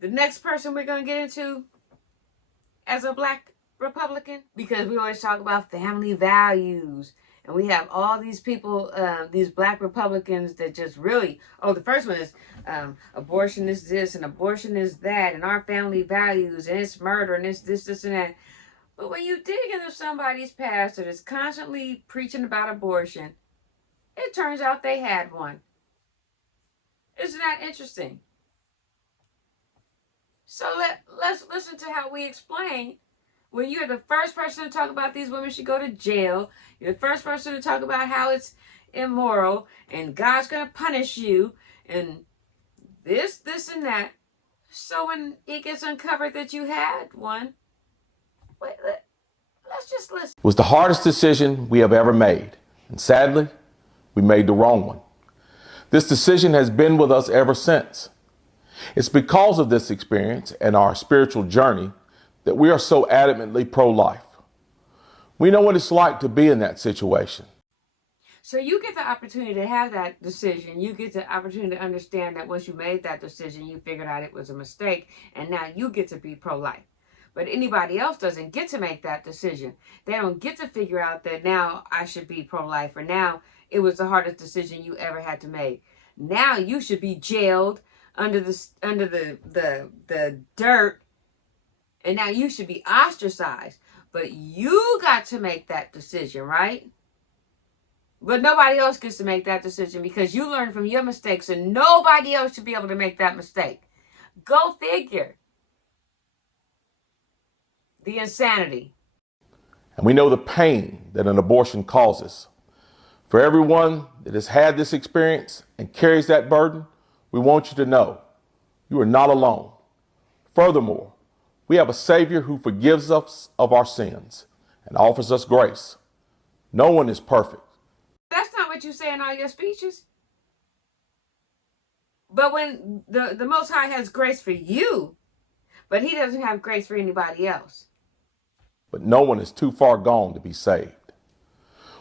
The next person we're going to get into as a black Republican, because we always talk about family values. And we have all these people, these black Republicans that just really, the first one is abortion is this and abortion is that, and our family values, and it's murder, and it's this, and that. But when you dig into somebody's past that is constantly preaching about abortion, it turns out they had one. Isn't that interesting? So let's listen to how we explain. When you're the first person to talk about these women should go to jail, you're the first person to talk about how it's immoral and God's going to punish you and this, and that. So when it gets uncovered that you had one, let's just listen. It was the hardest decision we have ever made. And sadly, we made the wrong one. This decision has been with us ever since. It's because of this experience and our spiritual journey that we are so adamantly pro-life. We know what it's like to be in that situation. So you get the opportunity to have that decision. You get the opportunity to understand that once you made that decision, you figured out it was a mistake, and now you get to be pro-life. But anybody else doesn't get to make that decision. They don't get to figure out that now I should be pro-life, or now it was the hardest decision you ever had to make. Now you should be jailed under the dirt, and now you should be ostracized. But you got to make that decision, right? But nobody else gets to make that decision because you learn from your mistakes, and nobody else should be able to make that mistake. Go figure. The insanity. And we know the pain that an abortion causes. For everyone that has had this experience and carries that burden, we want you to know you are not alone. Furthermore, we have a Savior who forgives us of our sins and offers us grace. No one is perfect. That's not what you say in all your speeches. But when the Most High has grace for you, but he doesn't have grace for anybody else. But no one is too far gone to be saved.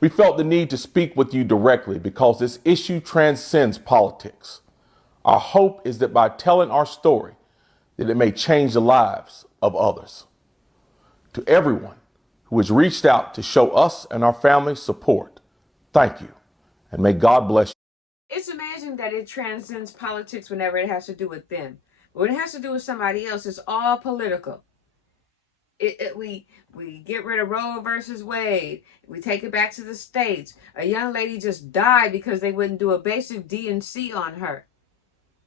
We felt the need to speak with you directly because this issue transcends politics. Our hope is that by telling our story, that it may change the lives of others. To everyone who has reached out to show us and our family support, thank you, and may God bless you. It's amazing that it transcends politics whenever it has to do with them. But when it has to do with somebody else, it's all political. We get rid of Roe versus Wade. We take it back to the states. A young lady just died because they wouldn't do a basic D&C on her.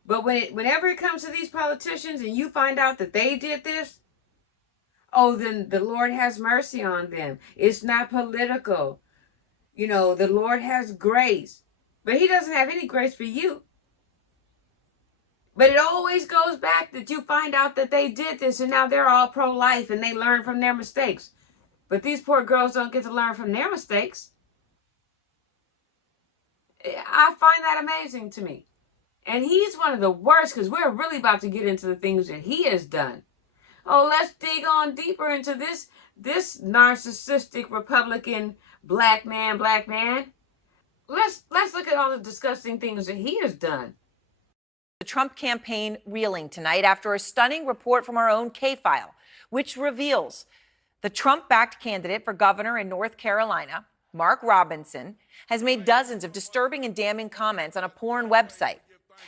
But whenever it comes to these politicians and you find out that they did this, then the Lord has mercy on them. It's not political. The Lord has grace. But he doesn't have any grace for you. But it always goes back that you find out that they did this and now they're all pro-life and they learn from their mistakes. But these poor girls don't get to learn from their mistakes. I find that amazing to me. And he's one of the worst, because we're really about to get into the things that he has done. Let's dig on deeper into this narcissistic Republican black man. Let's look at all the disgusting things that he has done. The Trump campaign reeling tonight after a stunning report from our own K-File, which reveals the Trump-backed candidate for governor in North Carolina, Mark Robinson, has made dozens of disturbing and damning comments on a porn website.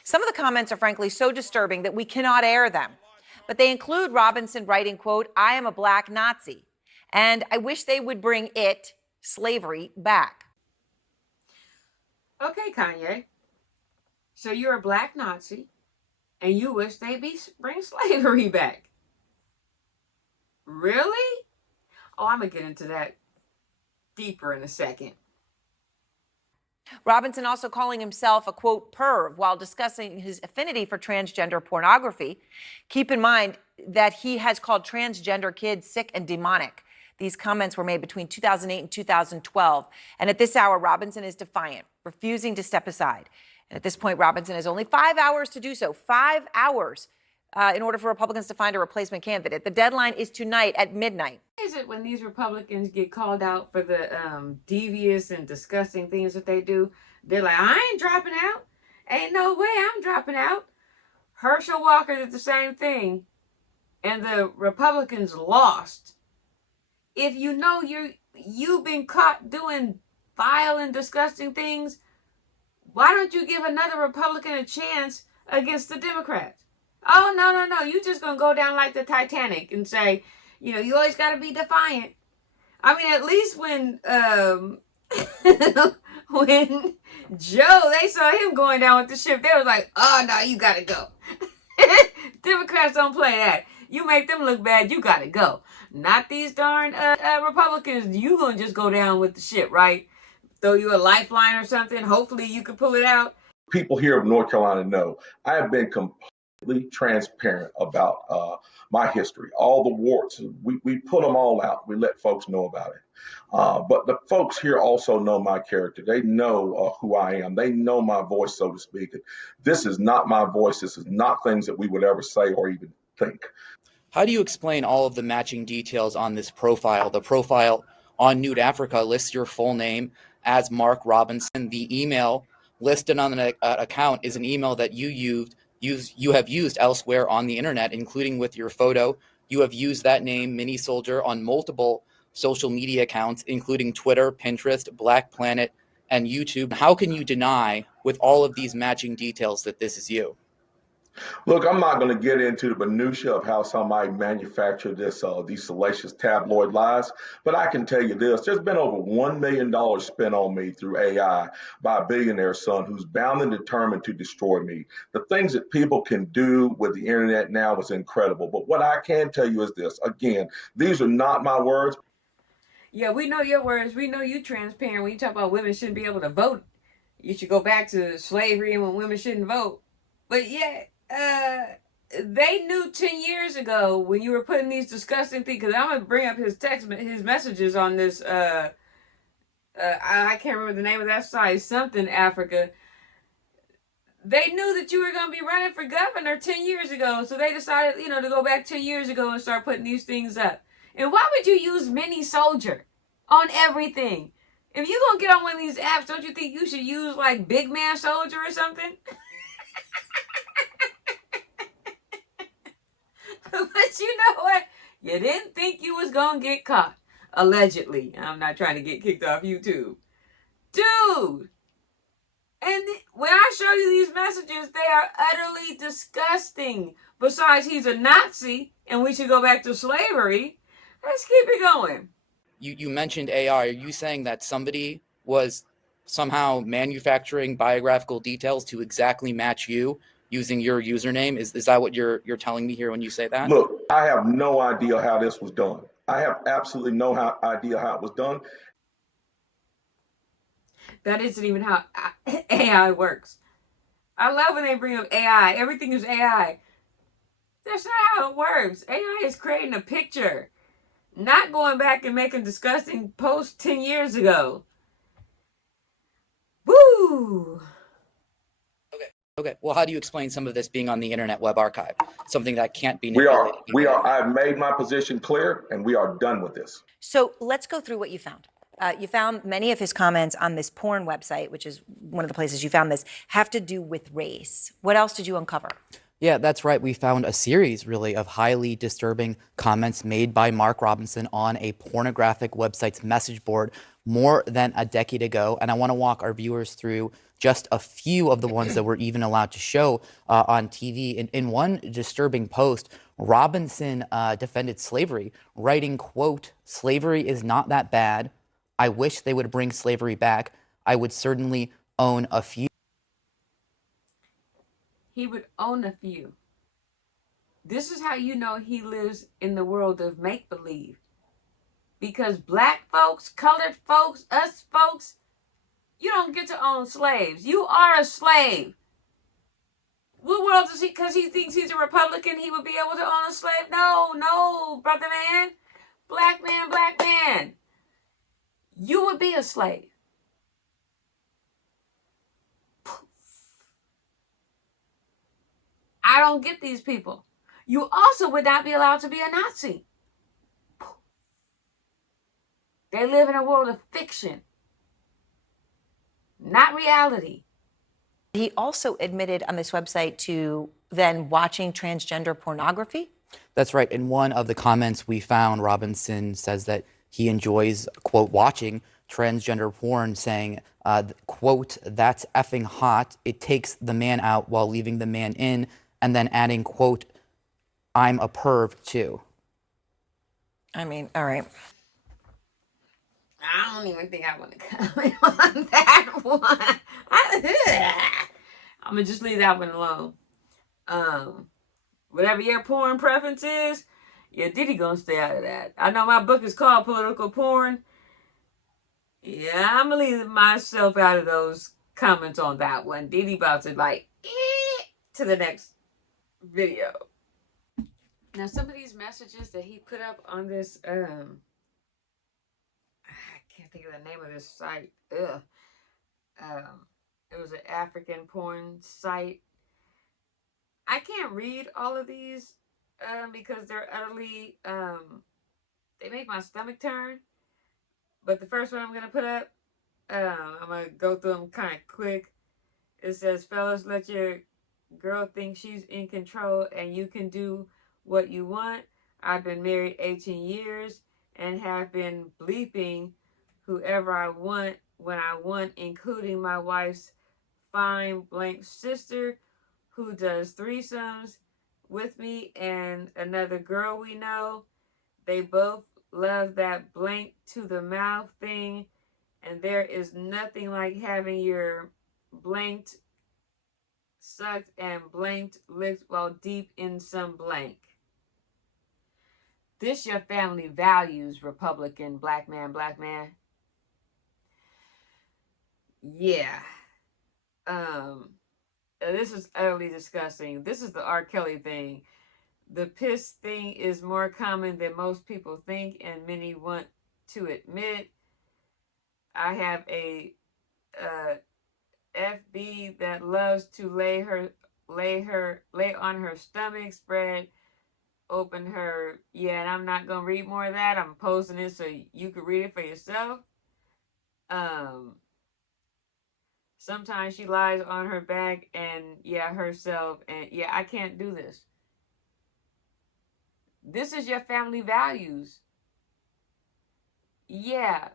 Some of the comments are frankly so disturbing that we cannot air them. But they include Robinson writing, quote, "I am a black Nazi, and I wish they would bring slavery, back." Okay, Kanye. So you're a black Nazi, and you wish they bring slavery back. Really? I'm going to get into that deeper in a second. Robinson also calling himself a, quote, perv while discussing his affinity for transgender pornography. Keep in mind that he has called transgender kids sick and demonic. These comments were made between 2008 and 2012. And at this hour, Robinson is defiant, refusing to step aside. And at this point, Robinson has only 5 hours to do so. 5 hours in order for Republicans to find a replacement candidate. The deadline is tonight at midnight. Is it when these Republicans get called out for the devious and disgusting things that they do, they're like, I ain't dropping out. Ain't no way I'm dropping out. Herschel Walker did the same thing, and the Republicans lost. If you know you've been caught doing vile and disgusting things, why don't you give another Republican a chance against the Democrats? Oh, no. You just gonna go down like the Titanic and say, you always gotta be defiant. I mean, at least when when Joe, they saw him going down with the ship, they was like, oh no, you gotta go. Democrats don't play that. You make them look bad, you gotta go. Not these darn Republicans. You gonna just go down with the ship, right? Throw you a lifeline or something. Hopefully you can pull it out. People here of North Carolina know I have been completely transparent about my history. All the warts, we put them all out. We let folks know about it. But the folks here also know my character. They know who I am. They know my voice, so to speak. This is not my voice. This is not things that we would ever say or even think. How do you explain all of the matching details on this profile? The profile on Nude Africa lists your full name as Mark Robinson. The email listed on the account is an email that you have used elsewhere on the internet, including with your photo. You have used that name, Mini Soldier, on multiple social media accounts, including Twitter, Pinterest, Black Planet, and YouTube. How can you deny, with all of these matching details, that this is you? Look, I'm not going to get into the minutia of how somebody manufactured these salacious tabloid lies, but I can tell you this: there's been over $1 million spent on me through AI by a billionaire son who's bound and determined to destroy me. The things that people can do with the internet now is incredible. But what I can tell you is this: again, these are not my words. Yeah, we know your words. We know you transparent. When you talk about women shouldn't be able to vote, you should go back to slavery and when women shouldn't vote. But yeah, they knew 10 years ago when you were putting these disgusting things. Because I'm gonna bring up his messages on this. I can't remember the name of that site. Something Africa. They knew that you were gonna be running for governor 10 years ago, so they decided, to go back 10 years ago and start putting these things up. And why would you use Mini Soldier on everything? If you're gonna get on one of these apps, don't you think you should use like Big Man Soldier or something? But you know what? You didn't think you was gonna get caught. Allegedly. I'm not trying to get kicked off YouTube. Dude! And when I show you these messages, they are utterly disgusting. Besides, he's a Nazi and we should go back to slavery. Let's keep it going. You mentioned AI. Are you saying that somebody was somehow manufacturing biographical details to exactly match you using your username? Is that what you're telling me here when you say that? Look, I have no idea how this was done. I have absolutely no idea how it was done. That isn't even how AI works. I love when they bring up AI. Everything is AI. That's not how it works. AI is creating a picture, not going back and making disgusting posts 10 years ago. Woo! Okay. Well, how do you explain some of this being on the Internet Web Archive? Something that can't be manipulated. I've made my position clear, and we are done with this. So let's go through what you found. You found many of his comments on this porn website, which is one of the places you found this, have to do with race. What else did you uncover? Yeah, that's right. We found a series, really, of highly disturbing comments made by Mark Robinson on a pornographic website's message board more than a decade ago. And I want to walk our viewers through just a few of the ones that we're even allowed to show on TV. In one disturbing post, Robinson defended slavery, writing, quote, "Slavery is not that bad. I wish they would bring slavery back. I would certainly own a few." He would own a few. This is how you know he lives in the world of make-believe. Because black folks, colored folks, us folks, you don't get to own slaves. You are a slave. What world is he? Because he thinks he's a Republican, he would be able to own a slave? No, brother man. Black man. You would be a slave. I don't get these people. You also would not be allowed to be a Nazi. They live in a world of fiction, not reality. He also admitted on this website to then watching transgender pornography. That's right. In one of the comments we found, Robinson says that he enjoys, quote, watching transgender porn, saying, quote, "that's effing hot. It takes the man out while leaving the man in," and then adding, quote, "I'm a perv too." I mean, all right. I don't even think I want to comment on that one. I'm gonna just leave that one alone. Whatever your porn preference is, yeah, Diddy gonna stay out of that. I know my book is called Political Porn. Yeah, I'm gonna leave myself out of those comments on that one. Diddy about to to the next video. Now, some of these messages that he put up on this, I can't think of the name of this site. Ugh. It was an African porn site. I can't read all of these because they're utterly, they make my stomach turn. But the first one I'm going to put up, I'm going to go through them kind of quick. It says, fellas, let your girl think she's in control and you can do what you want. I've been married 18 years and have been bleeping whoever I want when I want, including my wife's fine blank sister who does threesomes with me and another girl we know. They both love that blank to the mouth thing, and there is nothing like having your blanked sucked and blanked licked while deep in some blank. This your family values, Republican black man, black man. Yeah. This is utterly disgusting. This is the R. Kelly thing. The piss thing is more common than most people think and many want to admit. I have a FB that loves to lay on her stomach, spread open her. Yeah, and I'm not gonna read more of that. I'm posting it so you can read it for yourself. Sometimes she lies on her back and herself, and I can't do this. This is your family values. Yeah.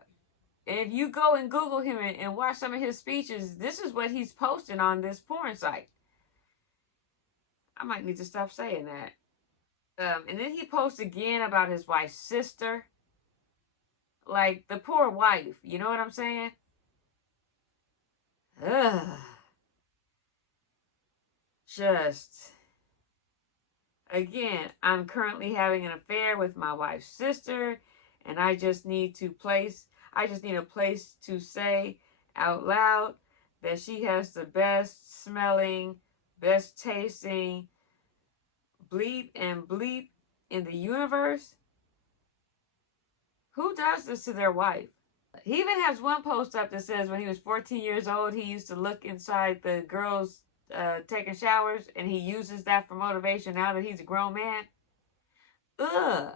And if you go and Google him and watch some of his speeches, this is what he's posting on this porn site. I might need to stop saying that. And then he posts again about his wife's sister. Like, the poor wife. You know what I'm saying? Ugh. Just. Again, I'm currently having an affair with my wife's sister, and I just need a place to say out loud that she has the best smelling, best tasting bleep and bleep in the universe. Who does this to their wife? He even has one post up that says when he was 14 years old, he used to look inside the girls taking showers, and he uses that for motivation now that he's a grown man. Ugh.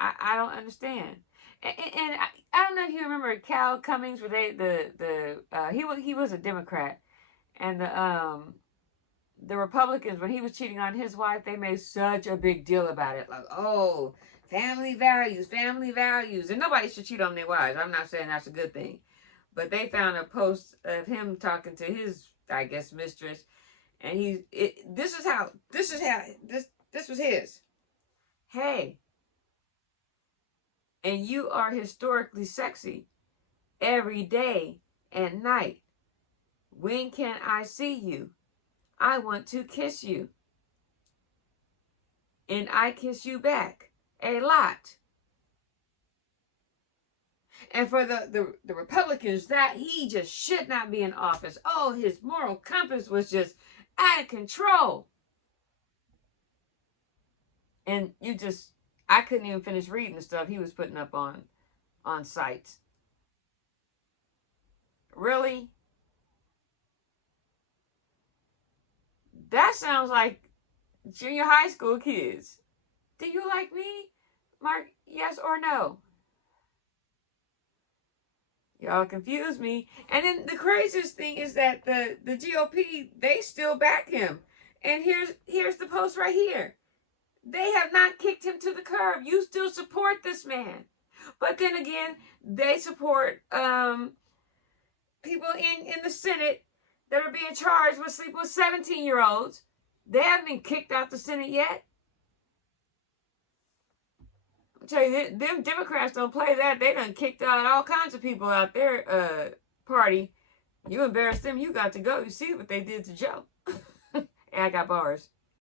I don't understand. And I don't know if you remember Cal Cummings, where he was a Democrat, and the Republicans, when he was cheating on his wife, they made such a big deal about it. Like, oh, family values, and nobody should cheat on their wives. I'm not saying that's a good thing, but they found a post of him talking to his, I guess, mistress, and this was his. Hey, and you are historically sexy every day and night. When can I see you? I want to kiss you. And I kiss you back a lot. And for the Republicans, that he just should not be in office. Oh, his moral compass was just out of control. And I couldn't even finish reading the stuff he was putting up on sites. Really? That sounds like junior high school kids. Do you like me, Mark? Yes or no? Y'all confuse me. And then the craziest thing is that the GOP, they still back him. And here's the post right here. They have not kicked him to the curb. You still support this man. But then again, they support people in the Senate that are being charged with sleeping with 17-year-olds. They haven't been kicked out the Senate yet. I'll tell you, them Democrats don't play that. They done kicked out all kinds of people out their party. You embarrassed them, you got to go. You see what they did to Joe. And I got bars.